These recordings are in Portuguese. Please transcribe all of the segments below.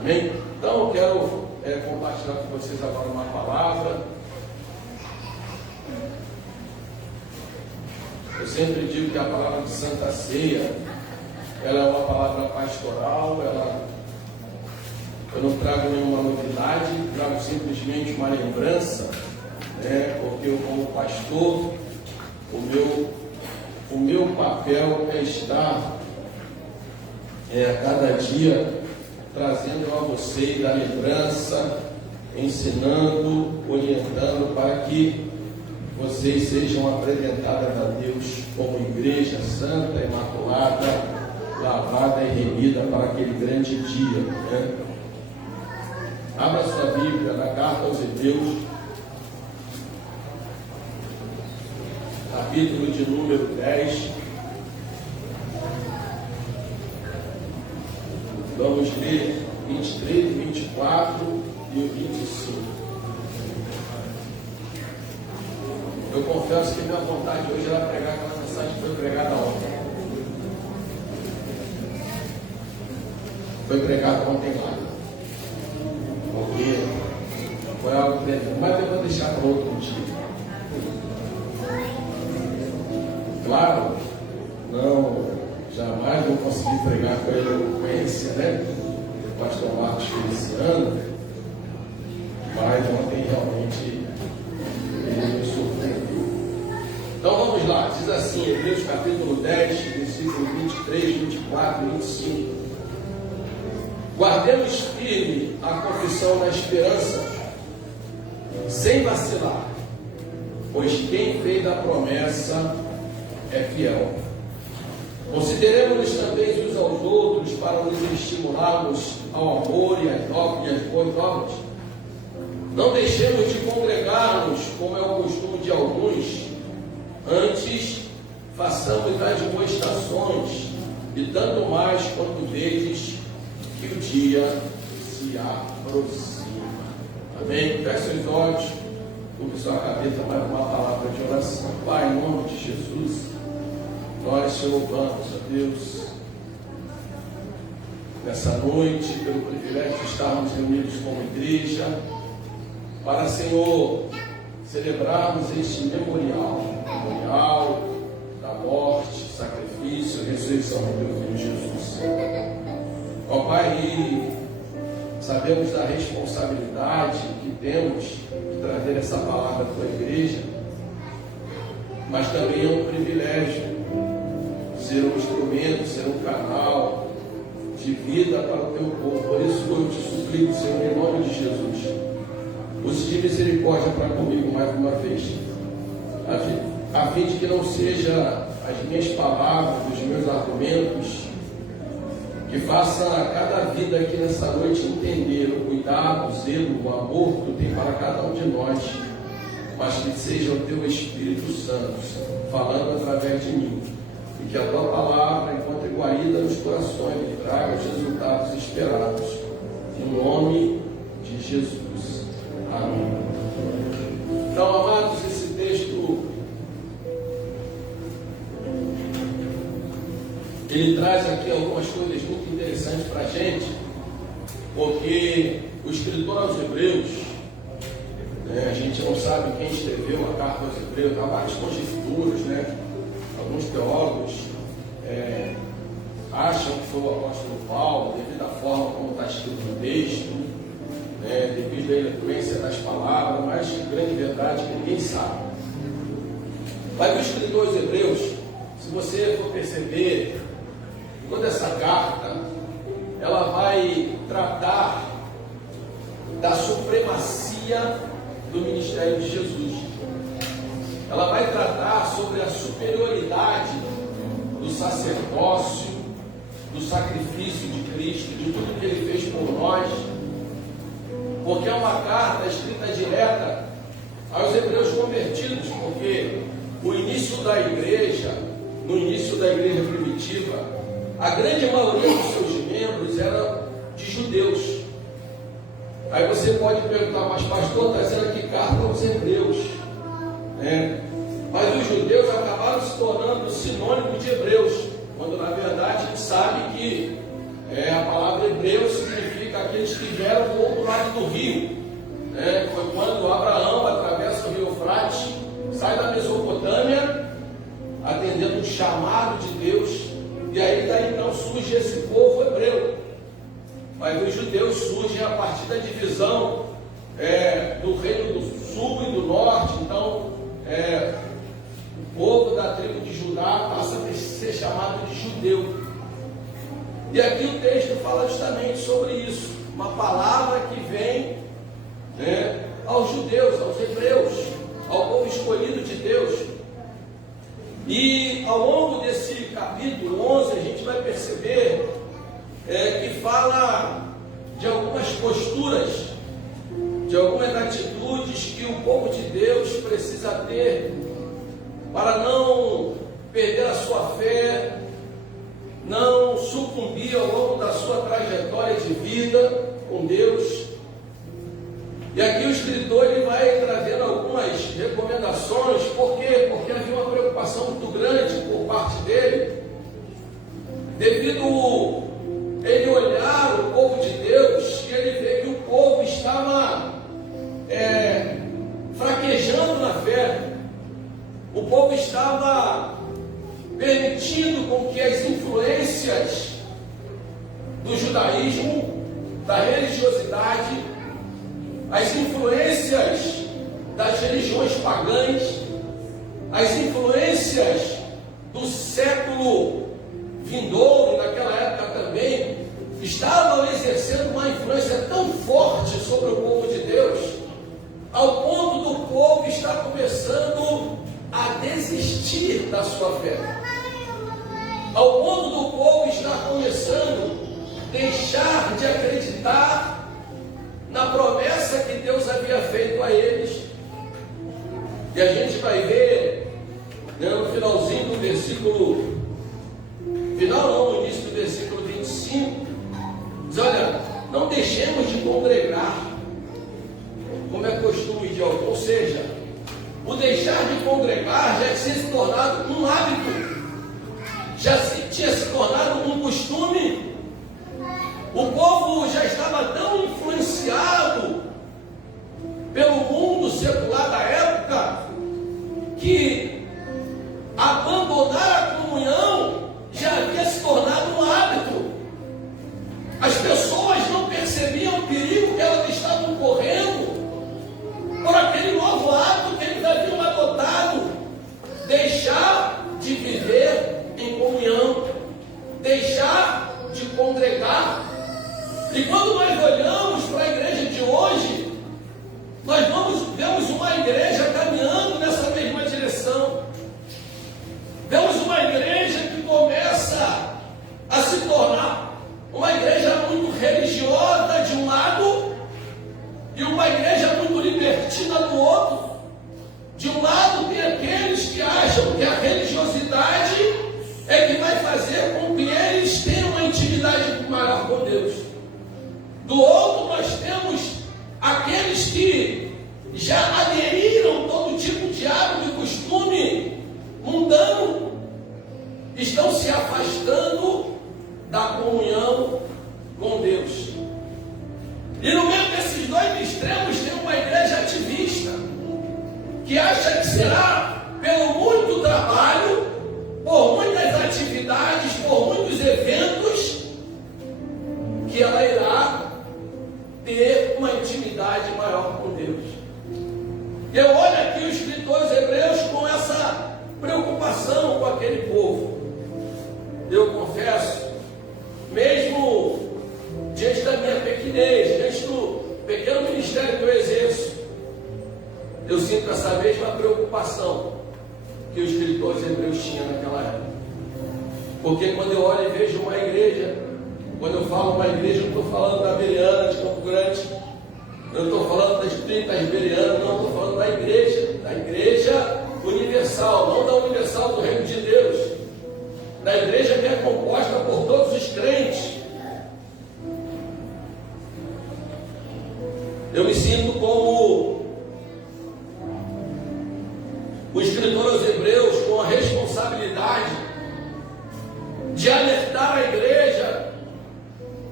Amém? Então eu quero compartilhar com vocês agora uma palavra. Eu sempre digo que a palavra de Santa Ceia, ela é uma palavra pastoral, eu não trago nenhuma novidade, trago simplesmente uma lembrança, porque eu, como pastor, o meu papel é estar a cada dia trazendo a vocês a lembrança, ensinando, orientando para que vocês sejam apresentadas a Deus como igreja santa, imaculada, lavada e remida para aquele grande dia. Abra sua Bíblia na carta aos Hebreus, capítulo de número 10. Vamos ler 23, 24 e o 25. Eu confesso que minha vontade hoje era pregar aquela mensagem que foi pregada ontem. Foi pregada ontem lá. Porque foi algo tremendo. Mas eu vou deixar para outro dia. Claro, jamais vou conseguir pregar com a eloquência, do pastor Marcos Feliciano. Mas ontem realmente ele me surpreendeu. Então vamos lá, diz assim, Hebreus capítulo 10, versículo 23, 24 e 25. Guardemos firme a confissão na esperança, sem vacilar, pois quem fez a promessa é fiel. Consideremos-nos também uns aos outros para nos estimularmos ao amor e às boas obras. Não deixemos de congregar-nos, como é o costume de alguns. Antes, façamos as manifestações, e tanto mais quanto vedes que o dia se aproxima. Amém? Feche seus olhos, curva sua cabeça mais uma palavra de oração. Pai, em nome de Jesus, nós te louvamos, ó Deus, nessa noite, pelo privilégio de estarmos reunidos como igreja, para, Senhor, celebrarmos este memorial da morte, sacrifício e ressurreição do teu Filho Jesus. Ó Pai, sabemos da responsabilidade que temos de trazer essa palavra à tua igreja, mas também é um privilégio ser um instrumento, ser um canal de vida para o teu povo. Por isso eu te suplico, Senhor, em nome de Jesus, use de misericórdia para comigo mais uma vez, a fim de que não seja as minhas palavras, os meus argumentos, que faça cada vida aqui nessa noite entender o cuidado, o zelo, o amor que tu tem para cada um de nós, mas que seja o teu Espírito Santo falando através de mim, e que a tua palavra encontre guarida nos corações e traga os resultados esperados, em nome de Jesus. Amém. Então, amados, esse texto ele traz aqui algumas coisas muito interessantes para a gente, porque o escritor aos Hebreus, a gente não sabe quem escreveu a carta aos Hebreus, há várias conjecturas, alguns teólogos acham que foi o apóstolo Paulo, devido à forma como está escrito no texto, devido à eloquência das palavras, mas a grande verdade é que ninguém sabe. Mas o escritor aos Hebreus, se você for perceber, toda essa carta, ela vai tratar da supremacia do ministério de Jesus. Ela vai tratar sobre a superioridade do sacerdócio, do sacrifício de Cristo, de tudo que Ele fez por nós, porque é uma carta escrita direta aos hebreus convertidos, porque o início da igreja, no início da igreja primitiva, a grande maioria dos seus membros era de judeus. Aí você pode perguntar, mas pastor, está dizendo que carta aos hebreus, Mas os judeus acabaram se tornando sinônimo de hebreus, quando na verdade a gente sabe que a palavra hebreu significa significa aqueles que vieram do outro lado do rio. Foi quando Abraão atravessa o rio Eufrates, sai da Mesopotâmia, atendendo um chamado de Deus, e aí daí então surge esse povo hebreu. Mas os judeus surgem a partir da divisão do reino do sul e do norte. Então o povo da tribo de Judá passa a ser chamado de judeu. E aqui o texto fala justamente sobre isso, uma palavra que vem aos judeus, aos hebreus, ao povo escolhido de Deus. E ao longo desse capítulo 11 a gente vai perceber que fala de algumas posturas, de algumas atitudes que o povo de Deus precisa ter para não perder a sua fé, não sucumbir ao longo da sua trajetória de vida com Deus. E aqui o escritor ele vai trazendo algumas recomendações. Por quê? Porque havia uma preocupação muito grande por parte dele, devido ele olhar o povo de Deus e ele vê que o povo estava fraquejando na fé. O povo estava permitindo com que as influências do judaísmo, da religiosidade, as influências das religiões pagãs, as influências do século vindouro, naquela época também, estavam exercendo uma influência tão forte sobre o povo de Deus, ao ponto do povo estar começando a desistir da sua fé, ao ponto do povo estar começando a deixar de acreditar na promessa que Deus havia feito a eles. E a gente vai ver no finalzinho do versículo, no início do versículo 25, diz: olha, não deixemos de congregar, como é costume de alguns. Ou seja, o deixar de congregar já tinha se tornado um hábito, já tinha se tornado um costume. O povo já estava tão influenciado pelo mundo secular da época que abandonar a comunhão já havia se tornado um hábito. As pessoas não percebiam o perigo que elas estavam correndo por aquele novo hábito que eles haviam adotado: deixar de viver em comunhão, deixar de congregar. E quando nós olhamos para a igreja de hoje, nós vemos uma igreja caminhando nessa mesma direção. Vemos uma igreja que começa a se tornar uma igreja muito religiosa de um lado e uma igreja muito libertina do outro. De um lado tem aqueles que acham que a religiosidade é que vai fazer com que eles tenham uma intimidade maior com Deus. Do outro, nós temos aqueles que já aderiram todo tipo de hábito e costume mundano, estão se afastando da comunhão com Deus. E no meio desses dois extremos tem uma igreja ativista, que acha que será pelo muito trabalho, por muitas atividades, por muitos eventos, que ela irá ter uma intimidade maior com Deus. Eu olho aqui os escritores hebreus com essa preocupação com aquele povo. Eu confesso, mesmo diante da minha pequenez, diante do pequeno ministério que eu exerço, eu sinto essa mesma preocupação que os escritores hebreus tinham naquela época. Porque quando eu olho e vejo uma igreja, quando eu falo uma igreja, eu não estou falando da Bereana de Campo Grande, eu não estou falando das 30 Bereanas, não, estou falando da igreja universal, não da universal do reino de Deus, da igreja que é composta por todos os crentes. Eu me sinto como o escritor aos Hebreus, com a responsabilidade de alertar a igreja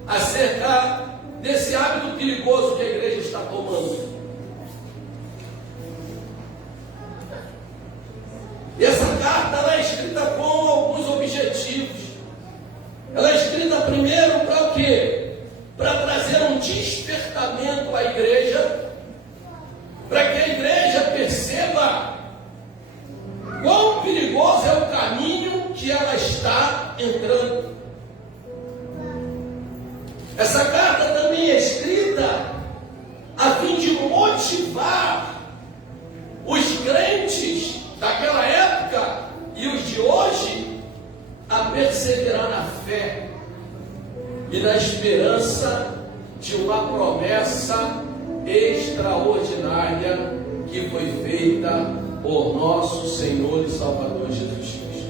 acerca desse perigoso que a igreja está tomando. E essa carta ela é escrita com alguns objetivos. Ela é escrita primeiro para o quê? Para trazer um despertamento à igreja, para que a igreja perceba quão perigoso é o caminho que ela está entrando. Essa carta também é escrita a fim de motivar os crentes daquela época e os de hoje a perseverar na fé e na esperança de uma promessa extraordinária que foi feita por nosso Senhor e Salvador Jesus Cristo.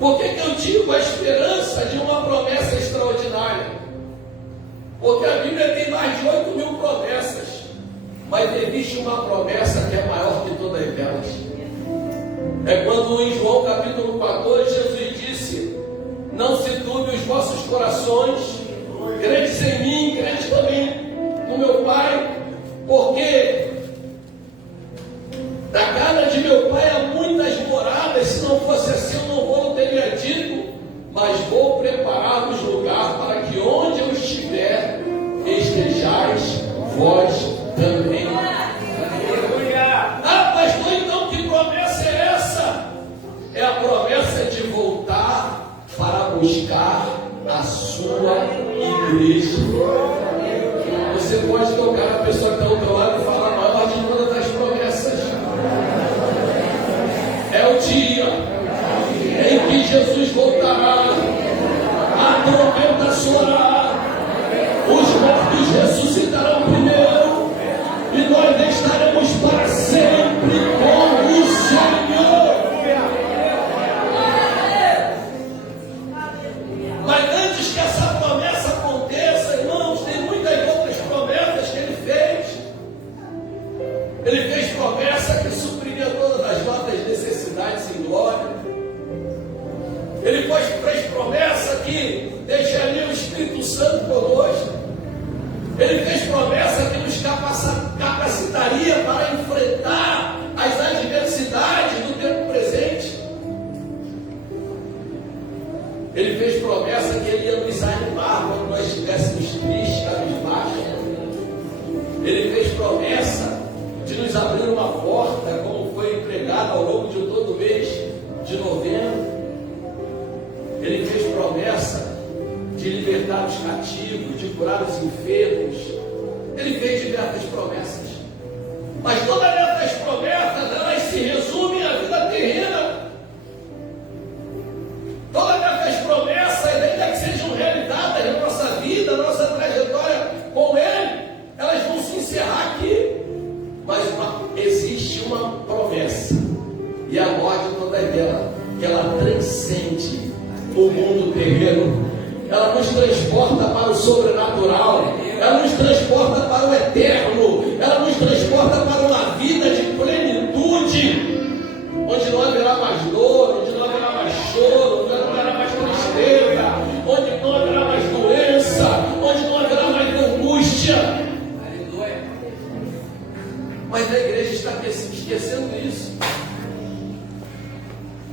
Por que eu digo a esperança de uma promessa extraordinária? Porque a Bíblia tem mais de 8.000 promessas, mas existe uma promessa que é maior que todas elas. É quando em João capítulo 14 Jesus disse: não se turbe os vossos corações, credes em mim, credes também no meu Pai, porque da casa de meu Pai há muitas moradas. Se não fosse assim, eu não teria dito, mas vou preparar-vos lugar para que onde eu estiver, estejais vós também. Ah, pastor, então que promessa é essa? É a promessa de voltar para buscar a sua igreja. Você pode tocar a pessoa que está ao teu lado e falar: a maior de todas as promessas é o dia em que Jesus voltará, a trombeta soará, os mortos ressuscitarão primeiro e nós estaremos para sempre com o Senhor. Mas antes que essa promessa aconteça, irmãos, tem muitas outras promessas que Ele fez. Ele fez promessa que supriria todas as nossas necessidades em glória. Ele fez promessa que deixaria o Espírito Santo conosco. Ele fez promessa que nos capacitaria para enfrentar as adversidades do tempo presente. Ele fez promessa que Ele ia nos animar quando nós estivéssemos tristes, cabisbaixos. Ele fez promessa de nos abrir uma porta, como foi pregado ao longo de todo o mês de novembro. Ele fez promessa de libertar os cativos, de curar os enfermos. Ele fez diversas promessas. Mas todas essas promessas, elas se resumem à vida terrena. Todas essas promessas, ainda que sejam realizadas na nossa vida, na nossa trajetória com Ele, elas vão se encerrar aqui. Mas existe uma promessa, e a maior de todas elas, que ela transcende o mundo terreno. Ela nos transporta para o sobrenatural, ela nos transporta para o eterno, ela nos transporta para uma vida de plenitude, onde não haverá mais dor, onde não haverá mais choro, onde não haverá mais tristeza, onde não haverá mais doença, onde não haverá mais angústia. Mas a igreja está esquecendo isso.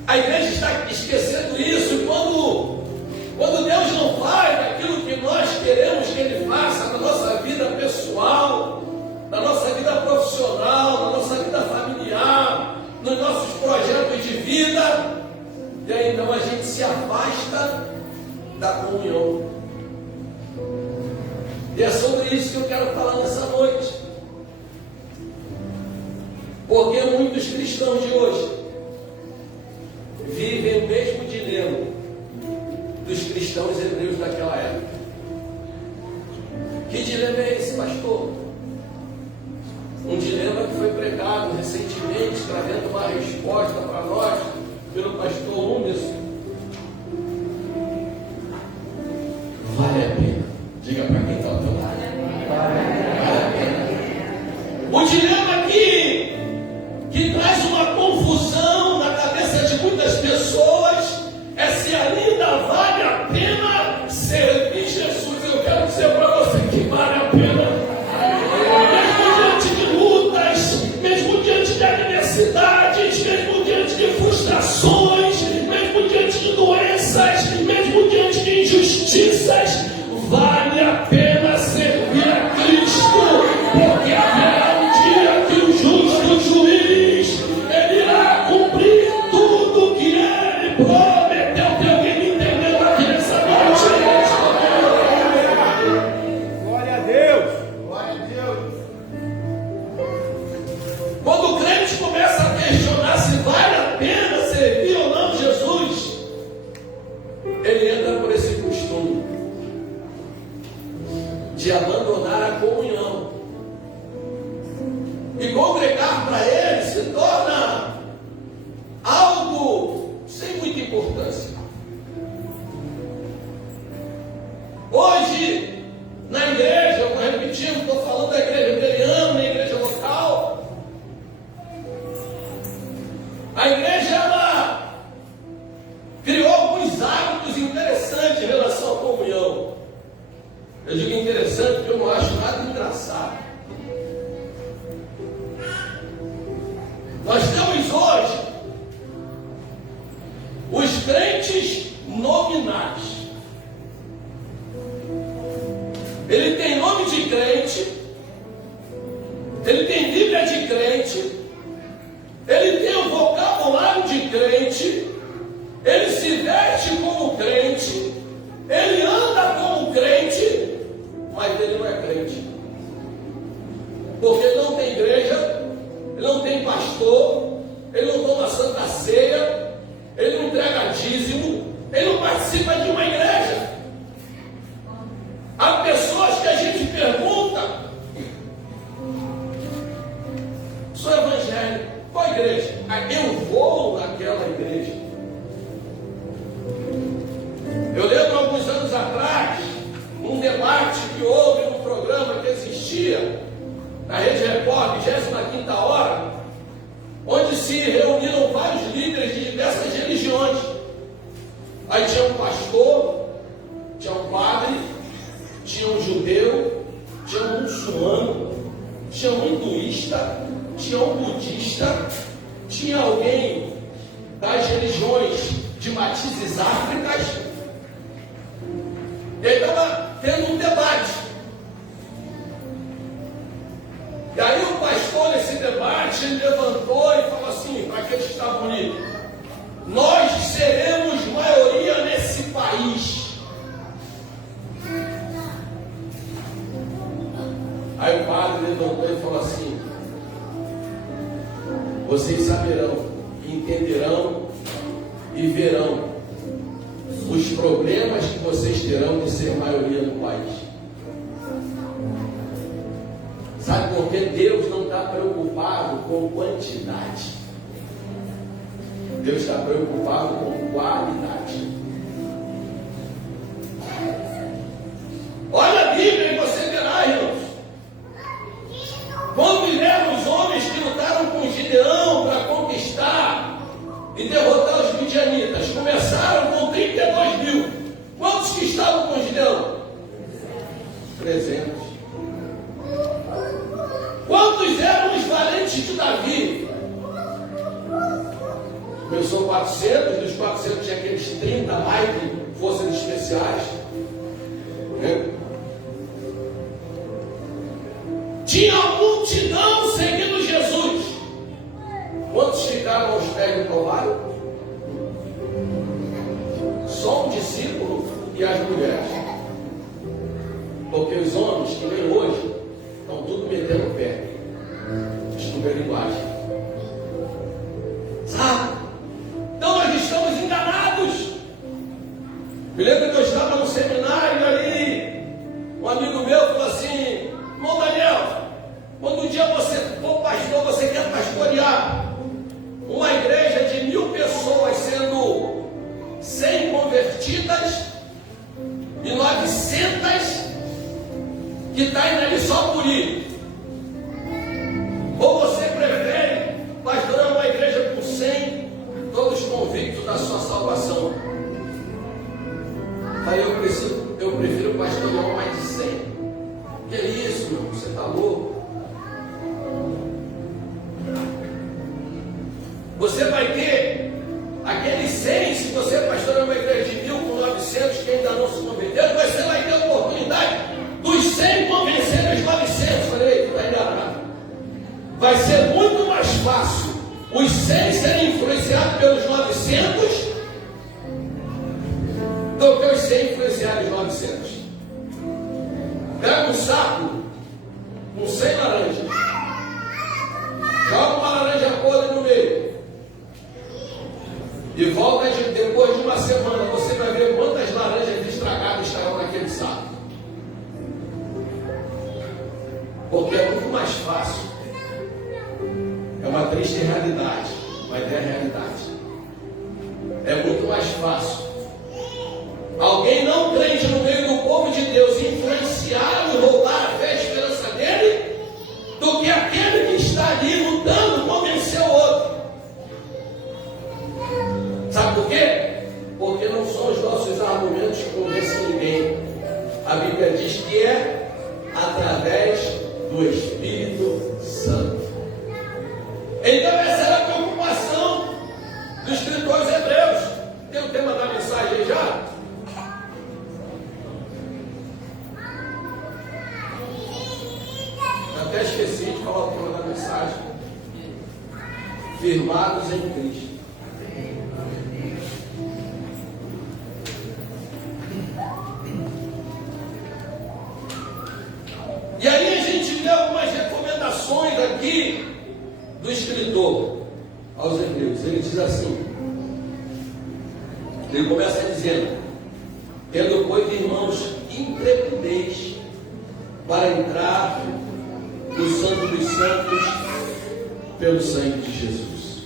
A igreja está esquecendo isso quando Deus não faz aquilo que nós queremos que Ele faça na nossa vida pessoal, na nossa vida profissional, na nossa vida familiar, nos nossos projetos de vida, e aí então a gente se afasta da comunhão. E é sobre isso que eu quero falar nessa noite. Porque muitos cristãos de hoje vivem o mesmo dilema dos cristãos hebreus daquela época. Que dilema é esse, pastor? Um dilema que foi pregado recentemente, trazendo uma resposta para nós pelo pastor Humerson. Vale a pena. Diga para quem está ao teu lado. Vale a pena. O dilema que traz uma confusão na cabeça de muitas pessoas é se ainda vale a pena servir Jesus. Eu quero dizer para você que vale a de abandonar a comunhão. E congregar para ele se torna algo sem muita importância. Hoje, na igreja, eu vou repetindo, estou falando da igreja veriana, na igreja local. A igreja, ela criou alguns hábitos interessantes em relação à comunhão. Eu digo interessante porque eu não acho nada engraçado. Nós temos hoje os crentes nominais. Ele tem nome de crente, ele tem Bíblia de crente, ele tem o vocabulário de crente, ele se veste como crente, ele anda como crente, mas ele não é crente. Porque ele não tem igreja, ele não tem pastor, ele não toma santa ceia, ele não entrega dízimo, ele não participa de uma igreja. Há pessoas que a gente pergunta: sou evangélico, qual igreja? Eu vou naquela igreja. Eu lembro alguns anos atrás, um debate que houve num programa que existia na Rede Record, 25ª hora, onde se reuniram vários líderes de diversas religiões. Aí tinha um pastor, tinha um padre, tinha um judeu, tinha um muçulmano, tinha um hinduísta, tinha um budista, tinha alguém das religiões de matizes áfricas. E aí estava tendo um debate. E aí o pastor, nesse debate, ele levantou e falou assim para aqueles que estavam ali: nós seremos maioria nesse país. Aí o padre levantou e falou assim: vocês saberão, entenderão e verão os problemas que vocês terão de ser maioria no país. Sabe por que Deus não está preocupado com quantidade? Deus está preocupado com qualidade. Olha a Bíblia e você verá, irmãos. Quando vieram os homens que lutaram com Gideão para conquistar e derrotar os midianitas, começaram com 32 mil. Quantos que estavam com Gideão? 300. Quantos eram os valentes de Davi? Começou 400, dos 400 tinha aqueles 30 mais de forças especiais. Tinha a multidão seguindo Jesus. Quantos ficaram aos pés do Calvário? Só um discípulo e as mulheres. Porque os homens que vêm hoje estão tudo metendo o pé. Desculpa a linguagem. Sabe? Então nós estamos enganados. Me lembro que eu estava no seminário ali, um amigo meu falou assim: irmão Daniel, quando um dia você for pastor, você quer pastorear uma igreja de 1000 pessoas, sendo 100 convertidas e 900 que está indo ali só por ir. Ou você prefere pastorear uma igreja com 100, todos convictos da sua salvação? Aí eu prefiro pastorear mais de 100. Que é isso, meu? Você está louco? Você vai ter aqueles 100, se você pastorear uma igreja de 1000 com 900 que ainda não se converteram, você vai ter a oportunidade dos 100 convencerem os 900. Falei, está enganado. Vai ser muito mais fácil os 100 serem influenciados pelos 900 do que os 100 influenciarem os 900. Pega um saco com 100 laranjas, joga uma laranja podre no meio e volta depois de uma semana. Você vai ver quantas laranjas estragadas estarão naquele saco. Porque é muito mais fácil. É uma triste realidade, mas é a realidade. É muito mais fácil alguém não crente no meio do povo de Deus influenciar e roubar a fé e a esperança dele, do que aquele que está ali lutando convencer o outro. Sabe por quê? Porque não são os nossos argumentos que convencem ninguém. A Bíblia diz que é através do Espírito Santo. Então essa era a preocupação dos escritores hebreus. Tem o tema da mensagem aí já? Até esqueci de falar o tema da mensagem. Firmados em Cristo. E aí a gente vê algumas recomendações aqui do escritor aos hebreus. Ele diz assim, ele começa dizendo: tendo, pois, irmãos, intrepidez para entrar no Santo dos Santos pelo sangue de Jesus.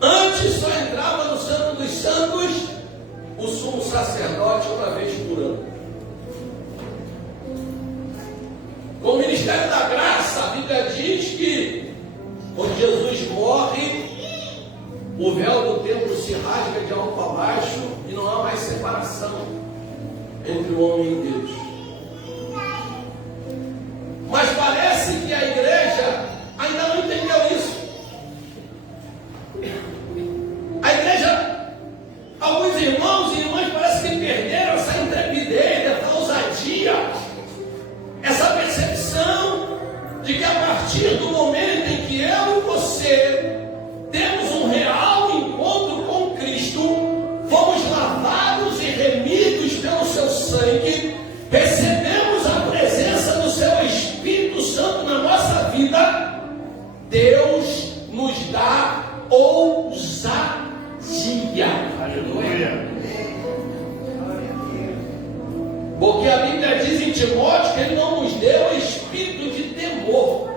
Antes só entrava no Santo dos Santos o sumo sacerdote uma vez por ano. Com o ministério da graça, a Bíblia diz que quando Jesus morre, o véu do templo se rasga de alto a baixo e não há mais separação entre o homem e Deus. Mas parece que a igreja ainda não entendeu isso. A igreja, alguns irmãos e irmãs parece que perderam essa intrepidez, essa ousadia, essa percepção de que a partir do momento em que eu e você temos um real encontro com Cristo, fomos lavados e remidos pelo seu sangue, recebemos a presença do seu Espírito Santo na nossa vida, Deus nos dá ousadia. Aleluia. Porque a Bíblia diz em Timóteo que Ele não nos deu espírito de temor.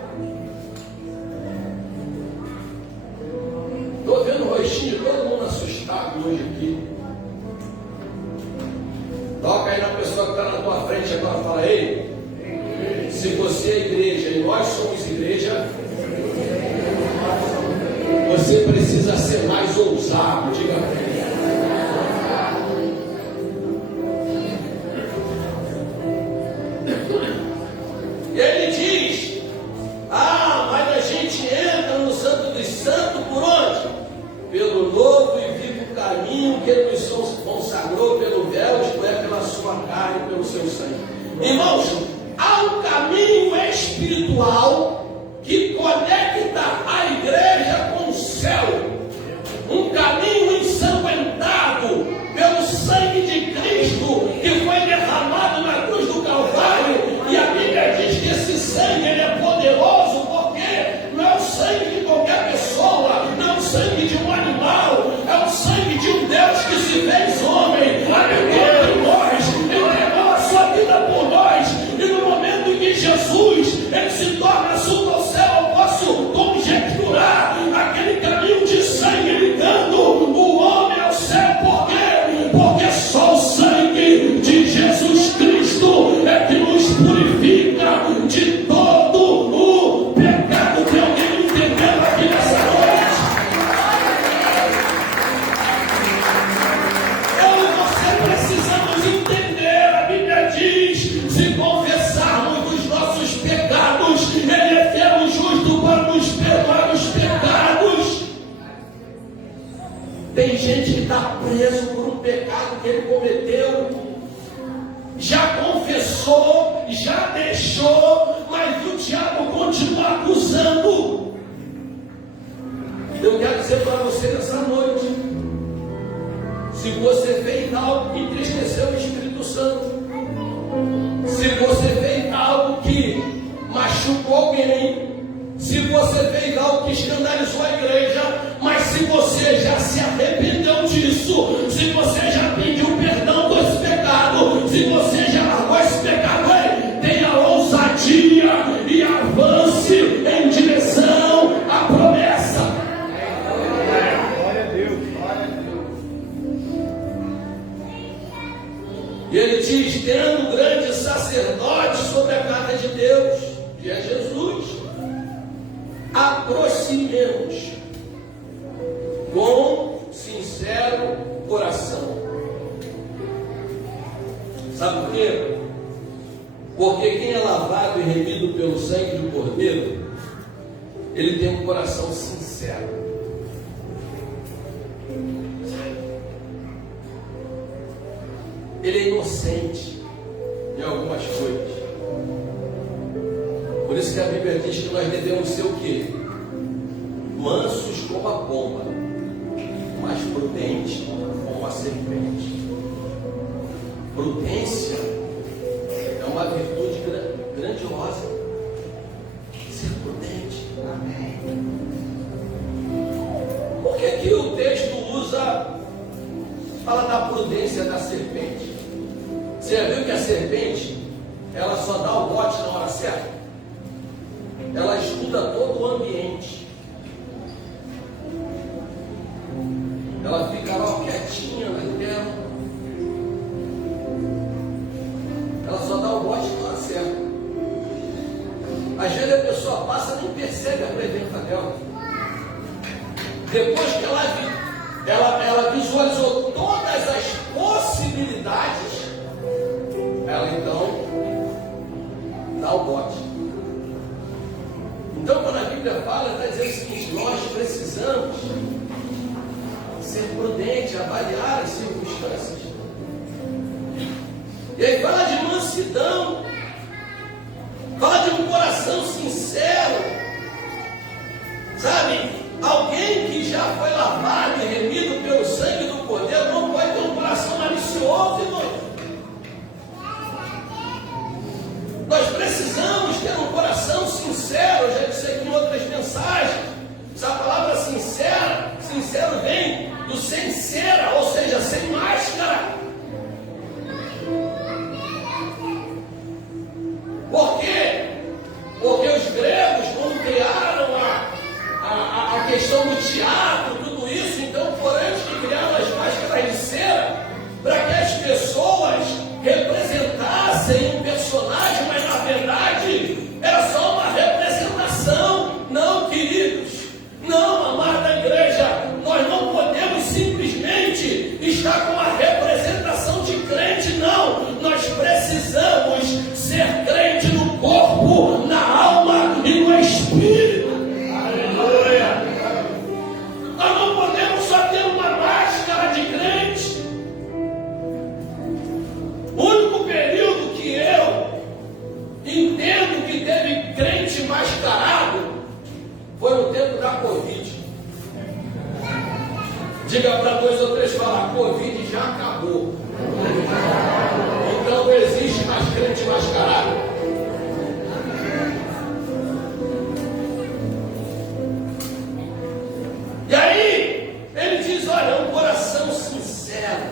Estou vendo o rostinho de todo mundo assustado hoje aqui. Toca aí na pessoa que está na tua frente agora, fala: ei, se você é igreja e nós somos igreja, você precisa ser mais ousado. Diga para ele. E ele diz: ah, mas a gente entra no Santo dos Santos por onde? Pelo novo e vivo caminho que Ele nos consagrou pelo véu, isto é, pela sua carne, pelo seu sangue. Irmãos, há um caminho espiritual que conecta a igreja com o céu. Um caminho ensanguentado pelo sangue de Cristo que foi derramado na cruz do Calvário. E a Bíblia diz que esse sangue ele é poderoso, porque não é o sangue de qualquer pessoa, não é o sangue de um animal, é o sangue de um Deus que se fez homem, habitou em nós, entregou a sua vida por nós. E no momento em que Jesus ele se torna assunto ao céu, eu posso conjecturar aquele caminho de sangue ligando o homem ao céu. Por quê? Porque só o sangue de Jesus Cristo é que nos purifica de todo o pecado. Tem alguém entendendo aqui nessa noite? Eu e você precisamos entender. A Bíblia diz: se confessarmos os nossos pecados, Ele é fiel e justo para nos perdoar os pecados. Tem gente que está preso por um pecado que ele cometeu, já confessou, já deixou, mas o diabo continua acusando. Eu quero dizer para você nessa noite: se você fez algo que entristeceu o Espírito Santo, se você fez algo que machucou alguém, se você fez algo que escandalizou a igreja, mas se você já se arrependeu disso, se você já pediu perdão desse pecado, se você já largou esse pecado, tenha ousadia diz: tendo grande sacerdote sobre a casa de Deus, que é Jesus, aproximemos com sincero coração. Sabe por quê? Porque quem é lavado e remido pelo sangue do Cordeiro, ele tem um coração sincero. Ele é inocente em algumas coisas. Por isso que a Bíblia diz que nós devemos ser o quê? Mansos como a pomba, mas prudentes como a serpente. Prudência é uma virtude grandiosa. Ser prudente. Amém. Por que que o texto fala da prudência da serpente? Você já viu que a serpente, ela só dá o bote na hora certa? Ela estuda todo o ambiente. Ela fica lá quietinha naquela. Ela só dá o bote na hora certa. Às vezes a pessoa passa e nem percebe a presença dela. Depois que ela visualizou todas as possibilidades, ela então dá o bote. Então, quando a Bíblia fala, ela está dizendo o seguinte: nós precisamos ser prudentes, avaliar as circunstâncias. E aí fala de mansidão, fala de um coração sincero, sabe? Alguém que já foi lavado e remido pelo sangue do Cordeiro não pode ter um coração malicioso, irmão. Nós precisamos ter um coração sincero. Eu já disse aqui em outras mensagens, essa palavra sincero vem do sem cera, ou seja, sem máscara. Por quê? Porque os gregos, quando criaram a questão do teatro, tudo isso, então foram eles que criaram as máscaras de cera, para que as pessoas representassem um personagem, mas na verdade era só uma representação. Não, queridos, não, amada igreja, nós não podemos simplesmente estar com uma representação de crente, não. Nós precisamos ser crente no corpo, na alma e no espírito. Aleluia! Nós não podemos só ter uma máscara de crente. O único período que eu entendo que teve crente mascarado foi no tempo da Covid. Diga para 2 ou 3 falar: a Covid já acabou. Então não existe mais crente mascarado. E aí ele diz: olha, um coração sincero.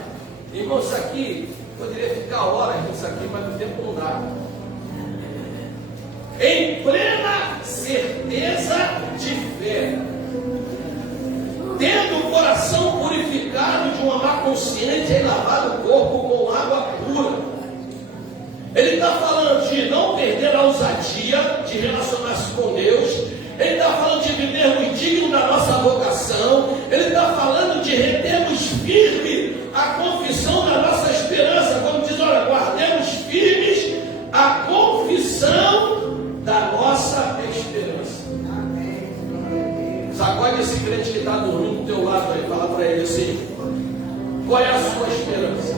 Irmão, isso aqui poderia ficar horas nisso aqui, mas o tempo não dá. Em plena certeza de fé, tendo o coração purificado de uma má consciência e lavado o corpo com água pura. Ele está falando de não perder a ousadia de relacionar-se com Deus. Ele está falando de vivermos digno da nossa vocação. Ele está falando de retermos firme a confissão da nossa esperança. Quando diz: olha, guardemos firmes a confissão da nossa esperança. Sacode esse crente que está dormindo do teu lado aí, fala para ele assim: qual é a sua esperança?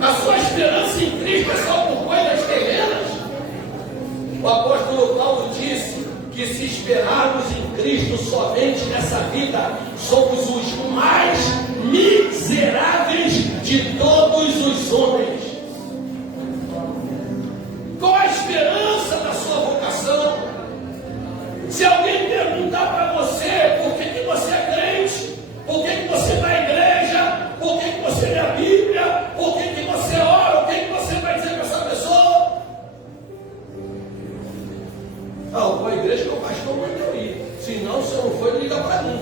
A sua esperança em Cristo é só por coisas terrenas? O apóstolo Paulo disse que se esperarmos em Cristo somente nessa vida, somos os mais miseráveis de todos os homens. Qual a esperança da sua vocação? Se alguém perguntar para você por que você é crente, por que você vai à igreja, por que você lê a Bíblia, por que você ora, o que você vai dizer para essa pessoa? Eu vou à igreja que o pastor manda eu ir. Se não, se eu não for, liga para mim.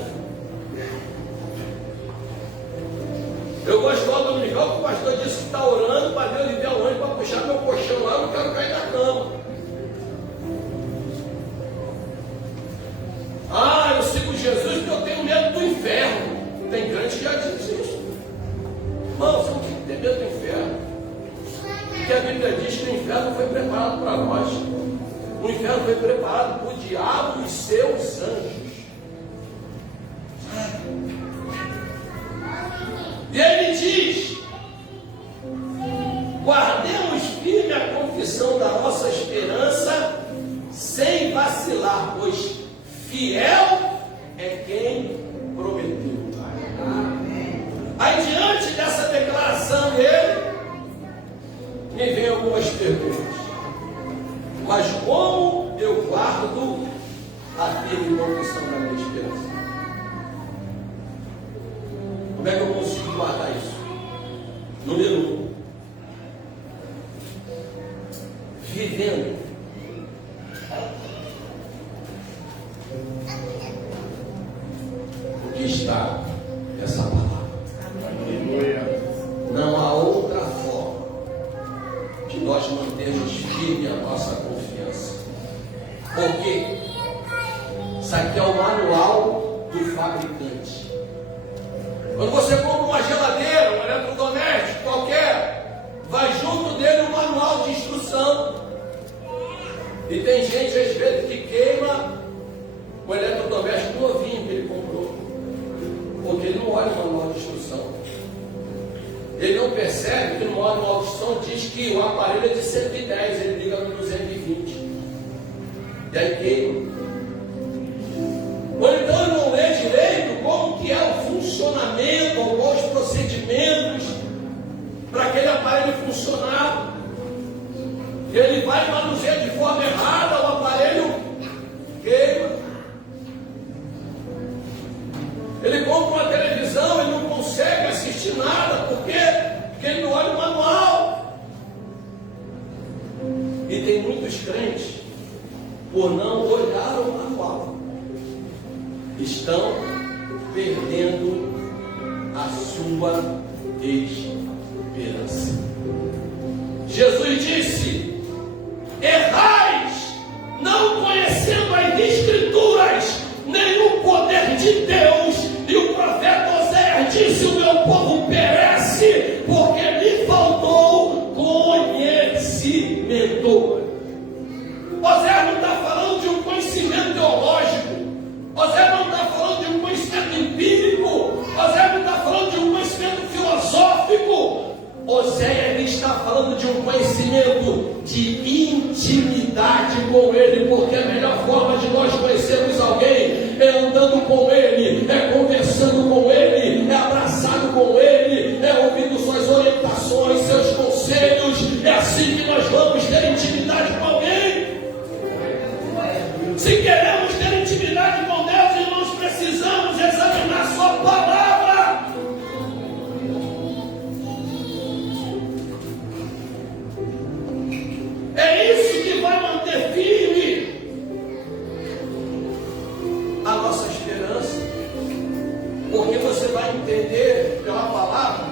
orando para Deus enviar o anjo para puxar meu colchão lá, eu não quero cair na cama. Ah, eu sigo Jesus porque eu tenho medo do inferno. Tem crente que já diz isso. Irmão, você não tem que ter medo do inferno. Porque a Bíblia diz que o inferno foi preparado para nós. O inferno foi preparado para o diabo e seus anjos. E ele diz: guardemos firme a confissão da nossa esperança, sem vacilar, pois fiel é quem prometeu. Aí, diante dessa declaração dele, me vem algumas perguntas. Mas como eu guardo a firme confissão da minha esperança? Como é que eu consigo guardar isso? Número 1, vivendo. O que está nessa palavra? Não há outra forma de nós mantermos firme a nossa confiança. Porque isso aqui é o manual do fabricante. Quando você compra uma geladeira, um eletrodoméstico qualquer, vai junto dele um manual de instrução. E tem gente às vezes que queima o eletrodoméstico novinho que ele comprou, porque ele não olha o manual de instrução. Ele não percebe que no manual de instrução diz que o aparelho é de 110, ele liga no 220. E aí queima. Ou então ele não lê direito como que é o funcionamento, ou quais os procedimentos para aquele aparelho funcionar. Ele vai manusear de forma errada, o aparelho queima. Ele compra uma televisão, ele não consegue assistir nada, por quê? Porque ele não olha o manual. E tem muitos crentes, por não olhar o manual, estão perdendo a sua esperança. Jesus disse: errais, não conhecendo as Escrituras, nem o poder de Deus. E o profeta Oséias disse: o meu povo perece, porque lhe faltou conhecimento. Oséias não está falando de um conhecimento teológico. Oséias não está falando de um conhecimento empírico. Oséias não está falando de um conhecimento filosófico. Oséias está falando de um conhecimento de intimidade com Ele, porque a melhor forma de nós conhecermos alguém é andando com Ele, é conversando com Ele, é abraçado com Ele, é ouvindo suas orientações, seus conselhos. É assim que nós vamos ter intimidade com alguém. Se queremos ter intimidade com Deus, irmãos, precisamos examinar sua palavra. É isso que vai manter firme a nossa esperança, porque você vai entender pela palavra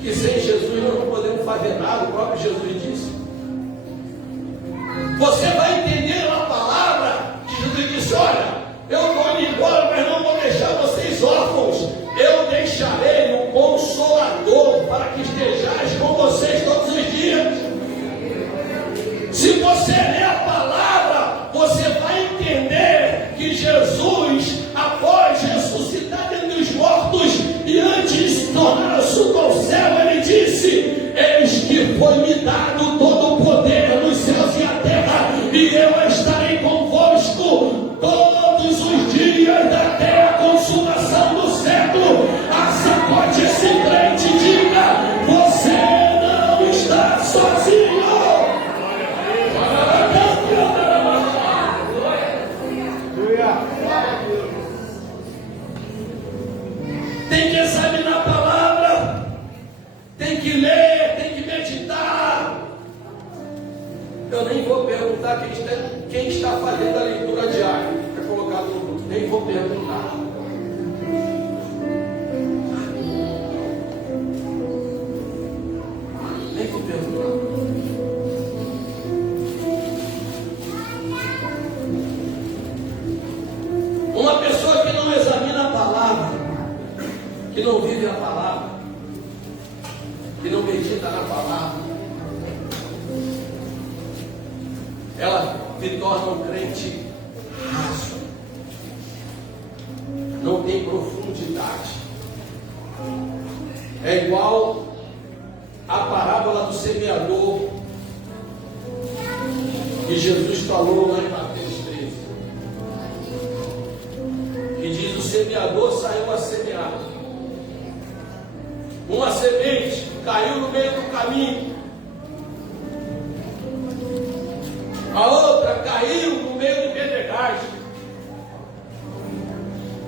que sem Jesus nós não podemos fazer nada. O próprio Jesus disse. Você vai entender pela palavra que Jesus disse: olha, eu estou indo embora, mas não vou deixar vocês órfãos. Eu deixarei um Consolador para que estejais com vocês todos os dias. Se você ler a palavra, você vai entender que Jesus, após ressuscitar dentre os mortos e antes de se tornar assunto ao céu, ele disse: eis que foi-me dado todo o poder nos céus e a terra, e eu estarei convosco todos os dias até a consumação do século. Sacode esse crente e diga: você não está sozinho. Tem que examinar a palavra, tem que ler, tem que meditar. Eu nem vou perguntar quem está fazendo a leitura diária, para colocar no grupo, nem vou perguntar. não vive a palavra, que não medita na palavra, ela se torna um crente raso, não tem profundidade. É igual a parábola do semeador que Jesus falou lá em Mateus 13, que diz: o semeador saiu a semear. Uma semente caiu no meio do caminho, a outra caiu no meio do pedregais,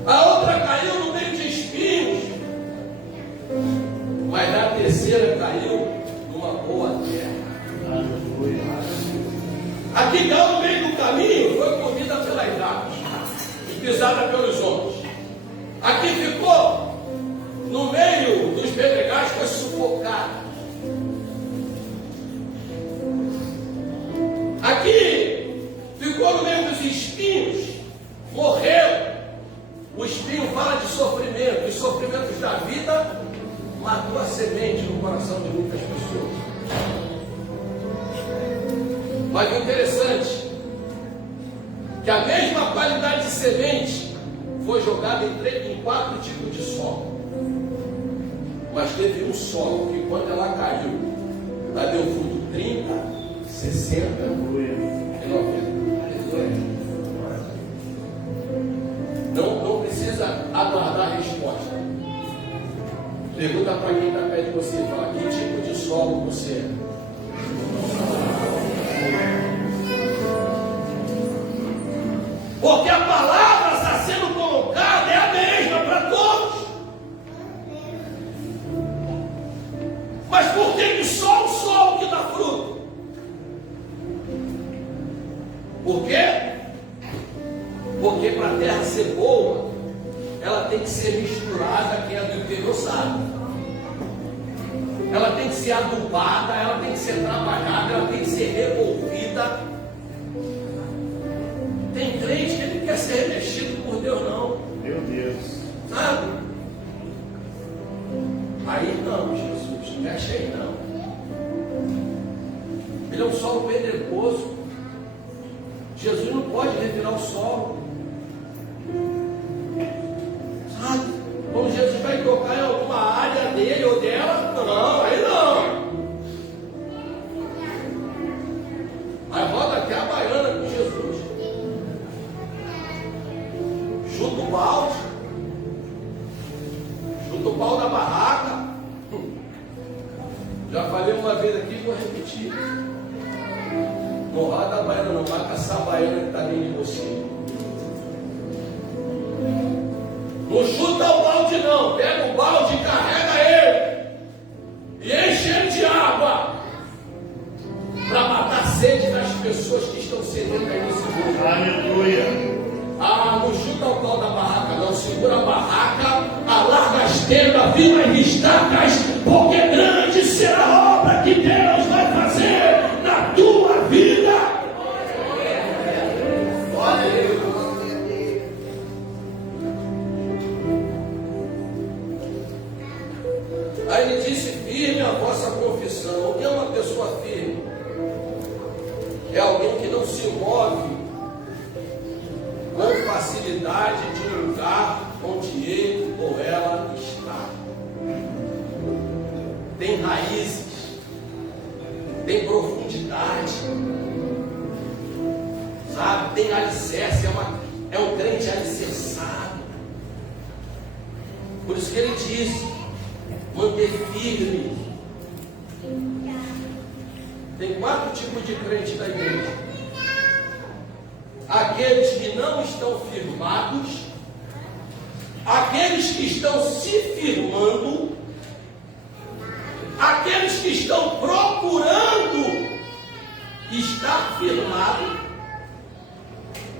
a outra caiu no meio de espinhos, mas a terceira caiu numa boa terra. A que caiu no meio do caminho foi comida pelas aves e pisada pelos homens. A que ficou no meio dos pedregais foi sufocada. Aqui ficou no meio dos espinhos, morreu. O espinho fala de sofrimento, os sofrimentos da vida matou a semente no coração de muitas pessoas. Mas o interessante é que a mesma qualidade de semente foi jogada em 4 tipos de solo. Mas teve um solo que, quando ela caiu, ela deu fruto 30, 60 e 90. Não precisa aguardar a resposta. Pergunta para quem está perto de você, fala: que tipo de solo você é? Porque a palavra está sendo colocada, é a mesma para todos. Mas por que só o solo que dá fruto? Por quê? Porque para a terra ser boa, ela tem que ser misturada, quem é do interior sabe. Ela tem que ser adubada, ela tem que ser trabalhada, ela tem que ser revolvida. Tem crente que ele quer ser remexido por Deus, não. Meu Deus. Sabe? Aí não, Jesus, não mexe aí não. Ele é um solo pedregoso. Jesus não pode revirar o solo. Sabe? Quando Jesus vai tocar em alguma área dele ou dela, não, aí não. Aí roda aqui a baiana com Jesus. Junta o balde, junta o pau da barraca. Já falei uma vez aqui e vou repetir. Não roda a baiana, não vai caçar a baiana que está dentro de você. Não chuta o balde, não. Pega o balde e carrega ele e enche ele de água para matar a sede das pessoas que estão sedentas aí nesse mundo. Aleluia. Ah, não chuta o pau da barraca, não. Segura a barraca, alarga as tendas, firma as estacas, porque grande será a obra que Deus vai fazer na tua vida. Aí ele disse: firme a vossa confissão. O que é uma pessoa firme? É alguém que não se move com facilidade de um lugar onde ele ou ela está. Tem raízes, tem profundidade, sabe? Tem alicerce, é um crente alicerçado. Por isso que ele diz: manter firme. Tem 4 tipos de crente na igreja: aqueles que não estão firmados, aqueles que estão se firmando, aqueles que estão procurando estar firmado,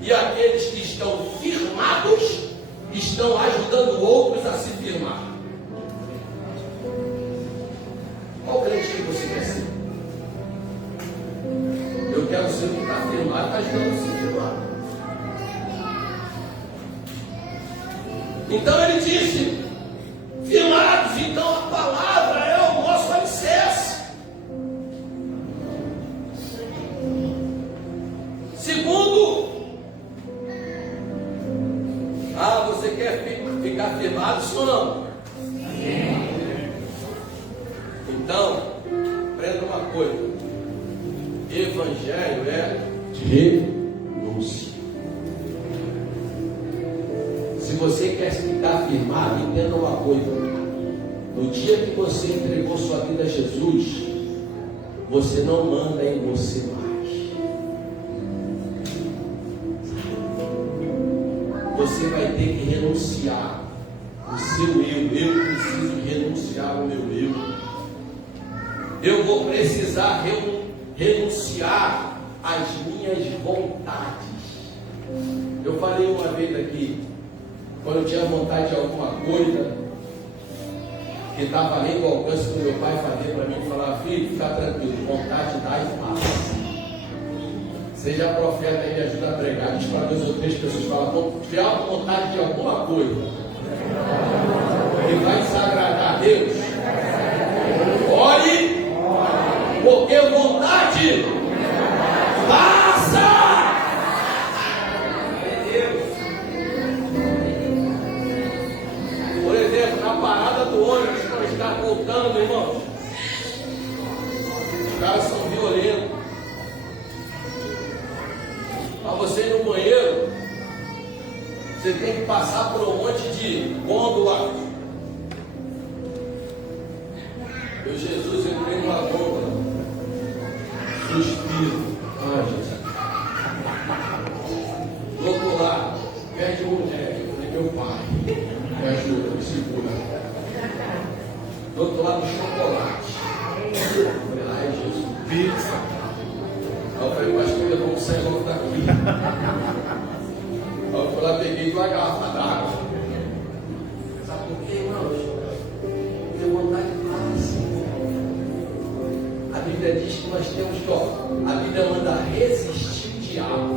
e aqueles que estão firmados estão ajudando outros a se firmar. Qual crente que você quer ser? Eu quero ser o que está firmado, está ajudando a se firmar. Então ele disse: firmar uma coisa: evangelho é renúncia. Se você quer ficar firmado, entenda uma coisa: no dia que você entregou sua vida a Jesus, você não manda em você mais. Você vai ter que renunciar o seu eu. Eu preciso renunciar o meu eu. Eu vou precisar renunciar às minhas vontades. Eu falei uma vez aqui, quando eu tinha vontade de alguma coisa que estava além do alcance do meu pai fazer para mim, falar: filho, fica tranquilo, vontade dá e faz. Seja profeta e me ajuda a pregar. Diz para 2 ou 3 pessoas, fala: quando tiver vontade de alguma coisa que vai desagradar a Deus, ore, porque vontade faça. Por exemplo, na parada do ônibus, quando está voltando, irmãos, os caras são violentos. Para você ir no banheiro, você tem que passar por um monte de gôndola. Eu, Jesus, entrei numa gôndola, suspiro. Ai, Jesus. Do outro lado, pede mulher. Eu falei: meu pai, me ajuda, me segura. Do outro lado, chocolate. Eu falei: ai, Jesus, pizza. Aí eu falei: pastor, vamos sair logo daqui. Aí eu fui lá, peguei uma garrafa d'água. Sabe por quê, irmãos? Porque vontade fácil. A Bíblia diz que nós temos que, a Bíblia manda resistir o diabo.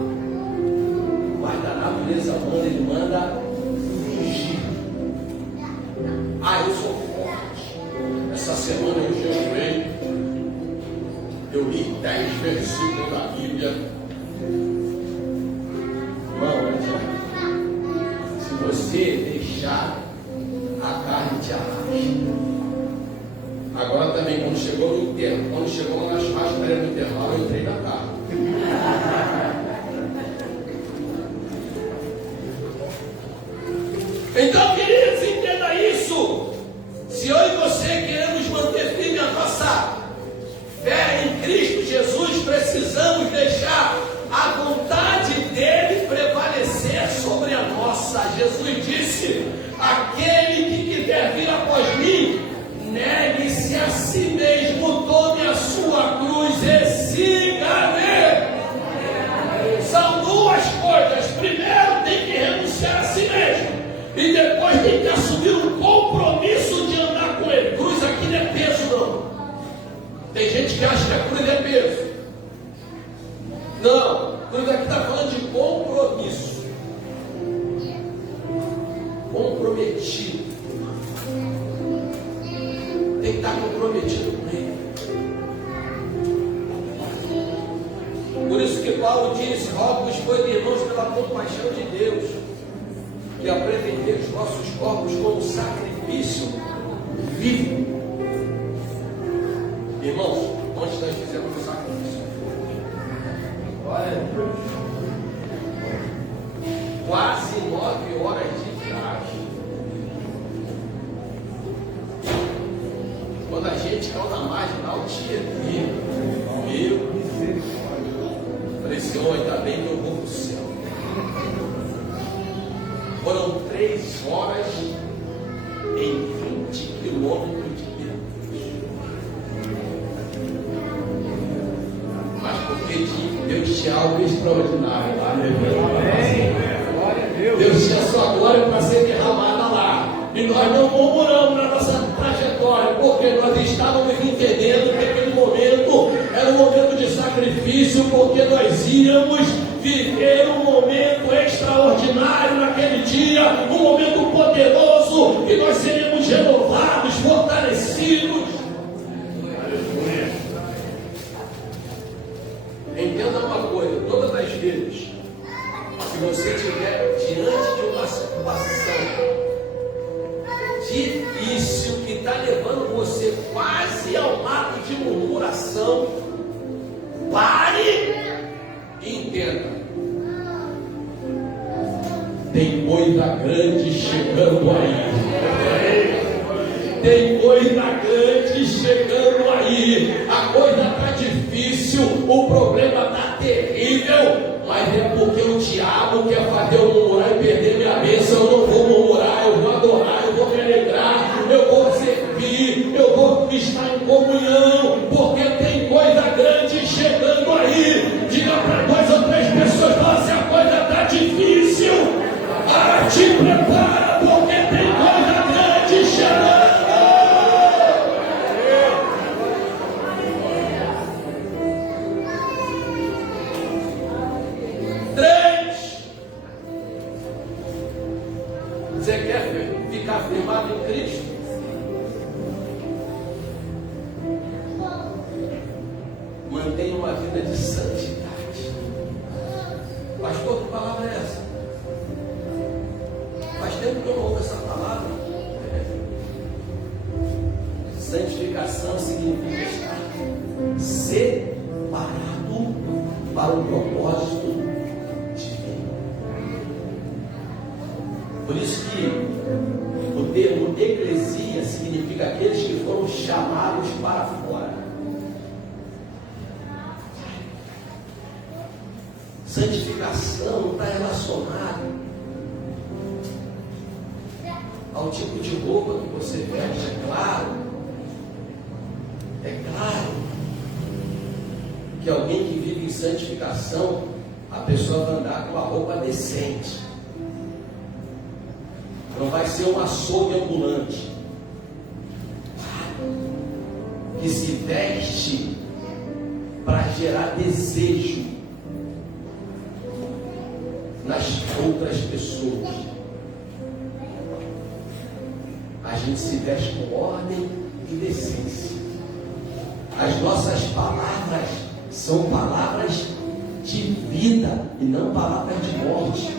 Mas da natureza humana ele manda fugir. Eu sou forte. Essa semana eu jejuei. Eu li 10 versículos da Bíblia. Não adianta. Se você deixar, a carne te arrasta. Agora também, quando chegou no intervalo, quando chegou na churrascaria no intervalo, eu entrei na carne. Então, queridos, entenda isso. Se eu e você queremos manter firme a nossa fé em Cristo Jesus, precisamos deixar a vontade dele prevalecer sobre a nossa. Jesus disse: aquele que quiser vir após mim, negue-se a si mesmo, tome a sua cruz e siga-me. São duas coisas: primeiro tem que renunciar a si mesmo, e depois tem que assumir um compromisso de andar com ele. Cruz aqui não é peso, não. Tem gente que acha que a cruz é peso. Não, cruz aqui está falando de compromisso. Comprometido. Tem que estar comprometido com ele. Por isso que Paulo disse: rogo-vos, pois, irmãos, pela compaixão de Deus, que apresenteis os vossos corpos como sacrifício vivo. Irmãos, onde nós fizemos o sacrifício? Olha, quase 9 horas de viagem. Quando a gente caiu na marginal Tietê, meu, falei: Senhor, ainda bem que eu vou para o céu. Foram 3 horas em 20 quilômetros de percurso. Mas porque Deus tinha algo extraordinário lá. Deus tinha sua glória para ser derramada lá. E nós não murmuramos na nossa trajetória, porque nós estávamos entendendo que aquele momento era um momento de sacrifício, porque nós íamos viver um momento extraordinário naquele dia, um momento poderoso, que nós seremos renovados, fortalecidos. Entenda uma coisa: todas as vezes que você estiver diante de uma situação difícil que está levando você quase ao lado de murmuração, coração, pare e entenda. Tem coisa grande chegando aí. Tem coisa grande chegando aí. A coisa está difícil, o problema está terrível, mas é porque o diabo quer fazer eu murmurar e perder minha bênção. Eu não vou murmurar, eu vou adorar, eu vou me alegrar, eu vou servir, eu vou estar em comunhão, porque tem coisa grande chegando aí. Diga para 2 ou 3 pessoas, fala, se a coisa está difícil, te prepara, porque tem coisa grande chegando. Você quer ficar firmado em Cristo? Mantenha uma vida de santidade. Pastor, que palavra é essa? Faz tempo que eu não ouvo essa palavra. Santificação significa estar separado para o propósito divino. Por isso que o termo eclesia significa aqueles que foram chamados para fora. Santificação está relacionada ao tipo de roupa que você veste, é claro. É claro que alguém que vive em santificação, a pessoa vai andar com a roupa decente. Não vai ser um açougue ambulante que se veste para gerar desejo nas outras pessoas. A gente se veste com ordem e decência. As nossas palavras são palavras de vida e não palavras de morte.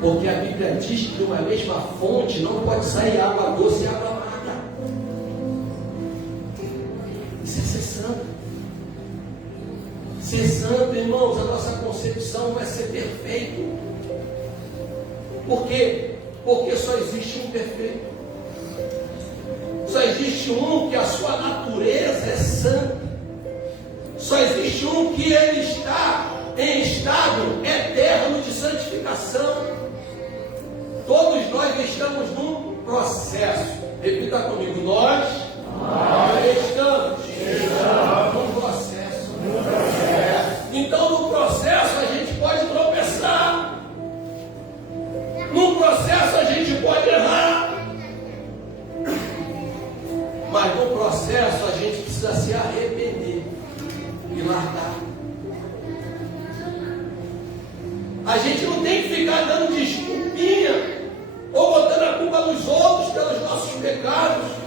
Porque a Bíblia diz que de uma mesma fonte não pode sair água doce e água amarga. Isso é ser santo. Ser santo, irmãos, a nossa concepção vai ser perfeito. Por quê? Porque só existe um perfeito. Só existe um que a sua natureza é santa. Só existe um que ele está em estado eterno de santificação. Todos nós estamos num processo. Repita comigo, nós estamos num processo. Então no processo a gente pode tropeçar. No processo a gente pode errar. Mas no processo a gente precisa se arrepender e largar. A gente não tem que ficar dando desculpinha ou botando a culpa nos outros pelos nossos pecados.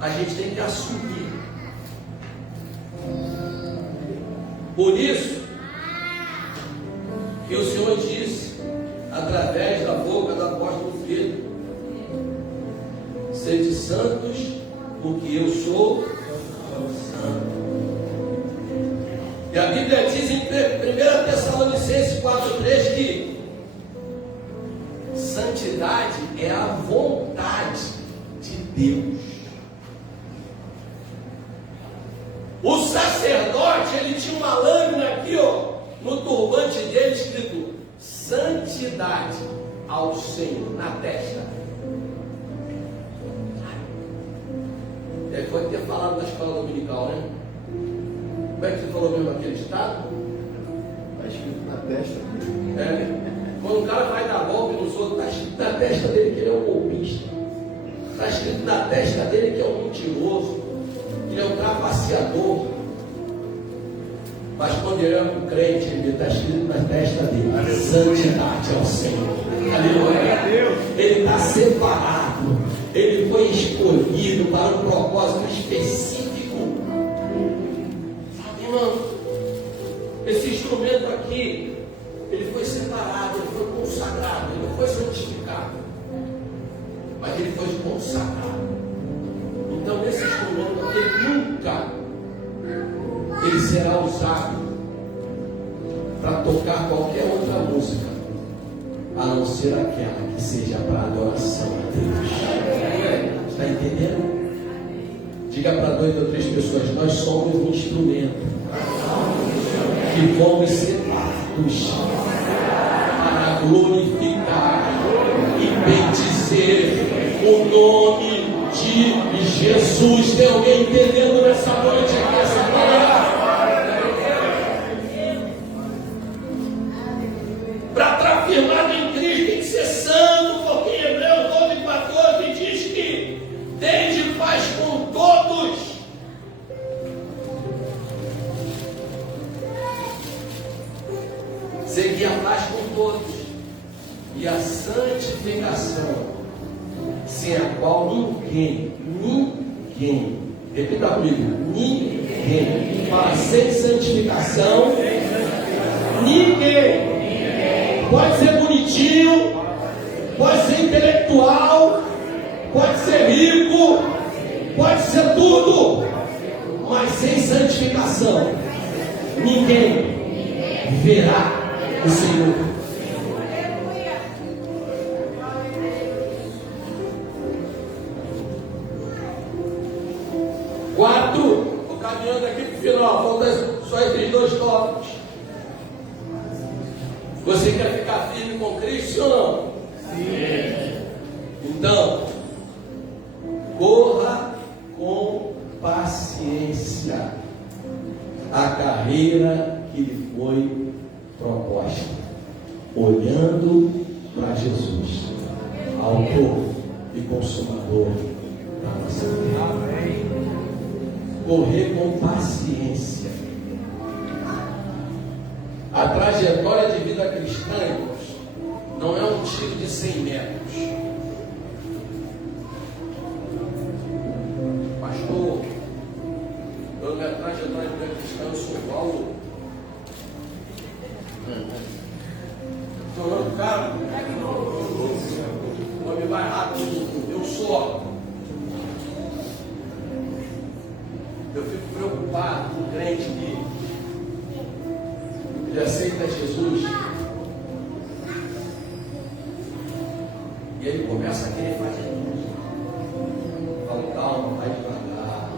A gente tem que assumir. Por isso que o Senhor disse, através da boca do apóstolo Pedro: sede santos, porque eu sou santo. E a Bíblia diz em 1 Tessalonicenses 4,3 que santidade é a vontade de Deus. O sacerdote, ele tinha uma lâmina aqui, ó, no turbante dele, escrito santidade ao Senhor, na testa. Ele pode ter falado na escola dominical, né? Como é que você falou mesmo aquele estado? Está escrito na testa. Quando o cara vai dar golpe nos outros, está escrito na testa dele que ele é um golpista. Está escrito na testa dele que é um mentiroso, que ele é um trapaceador. Mas quando ele é um crente, ele está escrito na testa dele: santidade ao Senhor. Aleluia. Ele está separado. Ele foi escolhido para um propósito específico. Irmão, esse instrumento aqui, ele foi separado, ele foi consagrado, ele foi santificado. mas ele foi consagrado. Então, nesse instrumento aqui, nunca ele será usado para tocar qualquer outra música, a não ser aquela que seja para adoração a Deus. Está entendendo? Diga para 2 ou 3 pessoas: nós somos um instrumento que vamos ser aptos para glorificar e bendizer o nome de Jesus. Tem alguém entendendo nessa noite aqui, essa manhã? Para estar firmado em Cristo tem que ser santo, porque em Hebreus 12:14 diz que tende paz com todos. Seguir a paz com todos e a santificação, sem a qual ninguém, repita comigo, ninguém, fala, sem santificação, ninguém. Pode ser bonitinho, pode ser intelectual, pode ser rico, pode ser tudo, mas sem santificação, ninguém verá o Senhor. Quarto, estou caminhando aqui para o final, faltam só esses 2 tópicos. Você quer ficar firme com Cristo ou não? Sim. Então, corra com paciência a carreira que lhe foi proposta, olhando para Jesus, autor e consumador da nossa vida. Correr com paciência. A trajetória de vida cristã, irmãos, não é um tiro de 100 metros. Pastor, eu minha trajetória de vida cristã, eu sou Paulo. Estou cara, o nome vai rápido, eu sou. Eu fico preocupado com o crente que ele aceita Jesus e ele começa a querer fazer tudo. Fala, calma, vai devagar.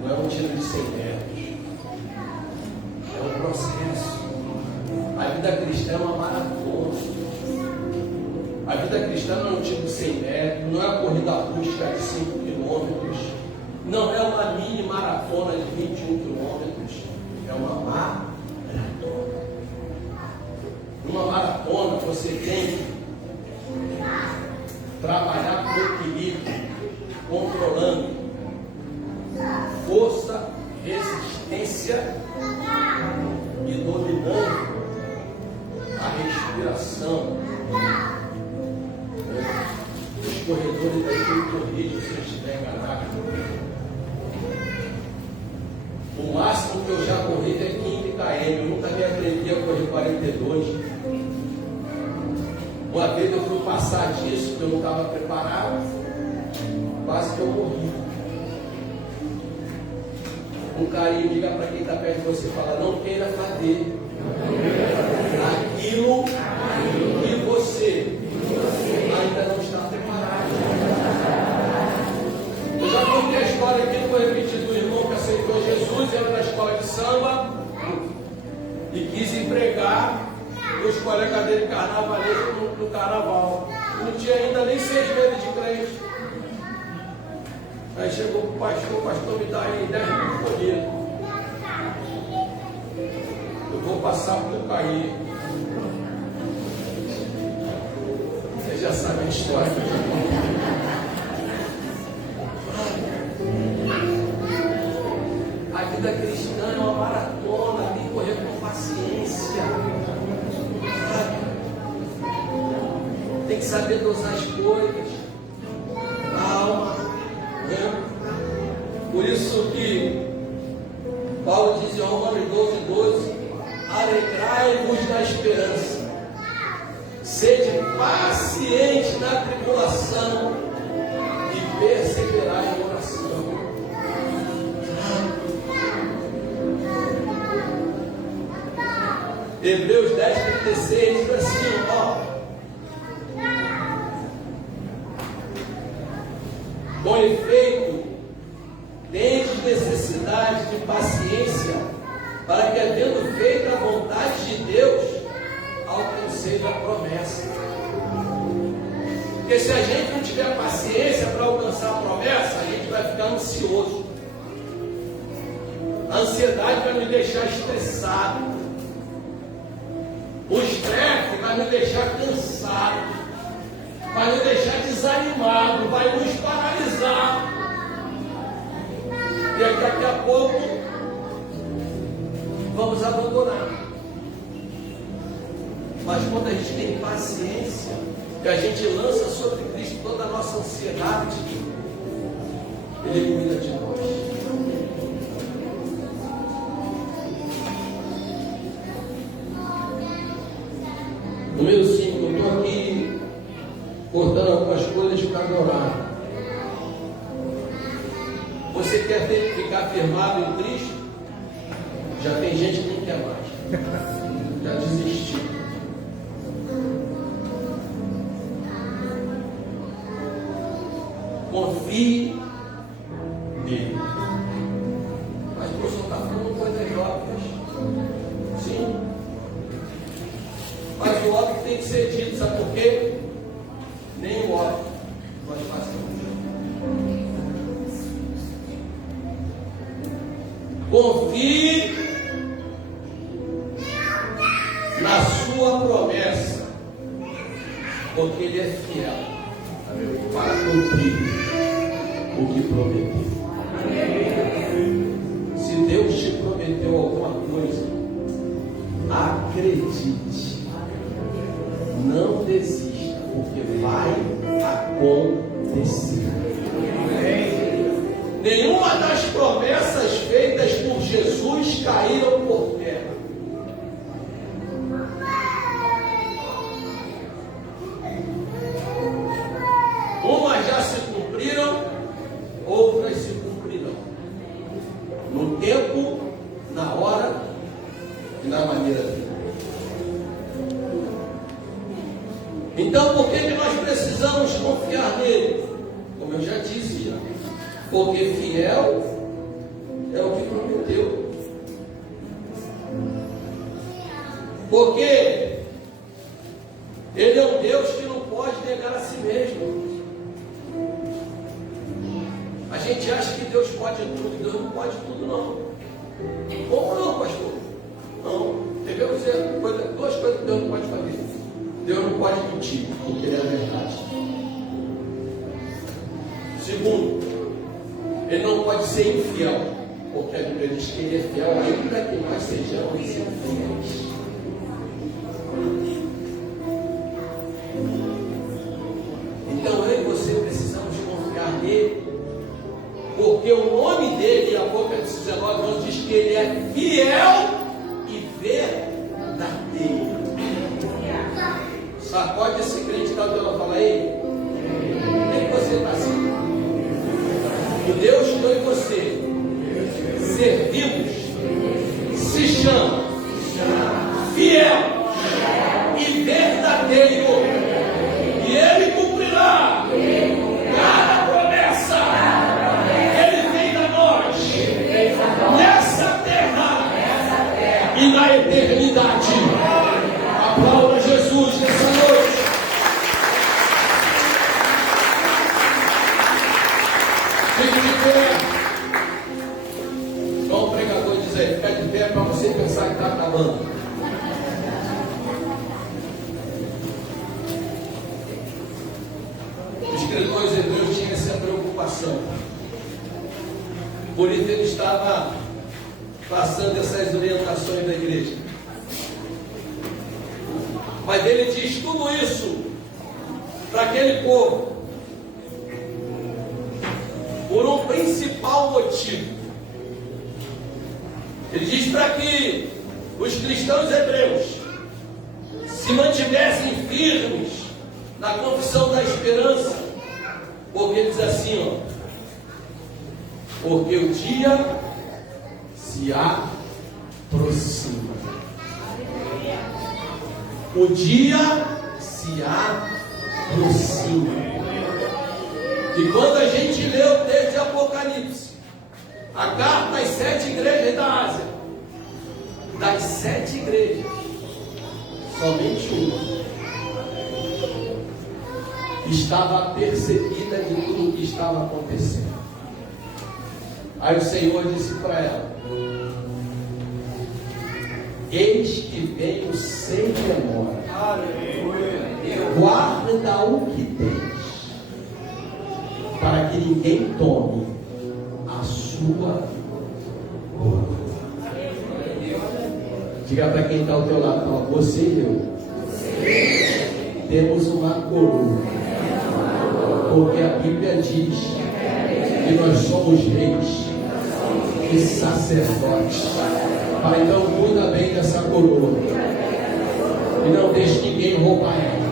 Não é um tiro de 100 metros, é um processo. A vida cristã é uma maratona. A vida cristã não é um tiro de 100 metros, não é uma corrida rústica de 5 quilômetros, não é uma mini maratona de 21 quilômetros, é uma maratona. Numa maratona você tem que trabalhar com equilíbrio, controlando força, resistência e dominando a respiração. Os corredores daí tem que correr se eu estiver enganado. O máximo que eu já corri é 15 km. Eu nunca me aprendi a correr 42. Uma vez eu fui passar disso, que eu não estava preparado, quase que eu morri. Um carinho, diga para quem está perto de você, fala, não queira fazer aquilo que você ainda não está preparado. Eu já contei a história aqui, não vou repetir, do irmão que aceitou Jesus, era na escola de samba e quis empregar os colegas dele carnavalescos no carnaval. Não tinha ainda nem 6 meses de crente. Aí chegou o pastor me dá aí 10 mil folhetos. Eu vou passar por eu cair. Você já sabe a história. A vida cristã é uma maratona, tem que correr com paciência. Tem que saber dosar as coisas. Calma. Né? Por isso que Paulo diz em Romanos 12:12: alegrai-vos na esperança, sede paciente na tribulação, Hebreus 10:36 diz assim, com efeito, tendes necessidade de paciência, para que, havendo feito a vontade de Deus, alcanceis a promessa. Porque se a gente não tiver paciência para alcançar a promessa, a gente vai ficar ansioso. A ansiedade vai me deixar estressado. O estresse vai me deixar cansado. Vai me deixar desanimado. Vai nos paralisar. E aí daqui a pouco vamos abandonar. Mas quando a gente tem paciência, e a gente lança sobre Cristo toda a nossa ansiedade, Ele cuida de nós. Número 5, eu estou aqui cortando algumas coisas para orar. Você quer ficar firmado em Cristo? Já tem gente que não quer mais. Já desistiu. Confie nele. Mas o professor está falando coisas óbvias. Sim. Mas o óbvio tem que ser dito, sabe por quê? Nem o óbvio pode fazer. Confie na sua promessa, porque Ele é fiel para cumprir o que prometeu. Se Deus te prometeu alguma coisa, acredite, não desista, porque vai acontecer. Nenhuma das promessas feitas por Jesus caíram por terra. Umas já se cumpriram, outras se cumprirão. No tempo, na hora e na maneira dele. Então, por que nós precisamos confiar nele? Como eu já disse, porque fiel é o que prometeu. Porque Ele é um Deus que não pode negar a si mesmo. A gente acha que Deus pode tudo, Deus não pode tudo, não. Como não, pastor? Não. Devemos dizer duas coisas que Deus não pode fazer. Deus não pode mentir, porque Ele é a verdade. Segundo, Ele não pode ser infiel, porque a Bíblia diz que Ele é fiel ainda que nós sejamos infiéis. Então eu e você precisamos confiar nele, porque o nome dele, a Apocalipse 19 diz que Ele é fiel e verdadeiro. Sacode esse crente que está do teu lado, fala aí. O que você está assim? O Deus que eu e você servimos se chama fiel e verdadeiro, e Ele cumprirá cada promessa que Ele fez a nós nessa terra e na eternidade. Aplauda Jesus nessa noite. Fique de pé. Então o pregador diz aí, fica de pé para você pensar que está acabando. Os escritores hebreus tinham essa preocupação. Por isso ele estava passando essas orientações da igreja. Mas ele diz tudo isso para aquele povo por um principal motivo. Ele diz para que os cristãos hebreus se mantivessem firmes na confissão da esperança, porque ele diz assim, porque o dia se aproxima. O dia se aproxima. E quando a gente lê o texto de Apocalipse, a carta às 7 igrejas da Ásia, das 7 igrejas, somente uma estava percebida de tudo o que estava acontecendo. Aí o Senhor disse para ela: eis que venho sem demora. Guarda o que tens, para que ninguém tome a sua coroa. Diga para quem está ao teu lado: fala, você e eu temos uma coroa, porque a Bíblia diz que nós somos reis e sacerdotes. Então cuida bem dessa coroa e não deixe ninguém roubar ela.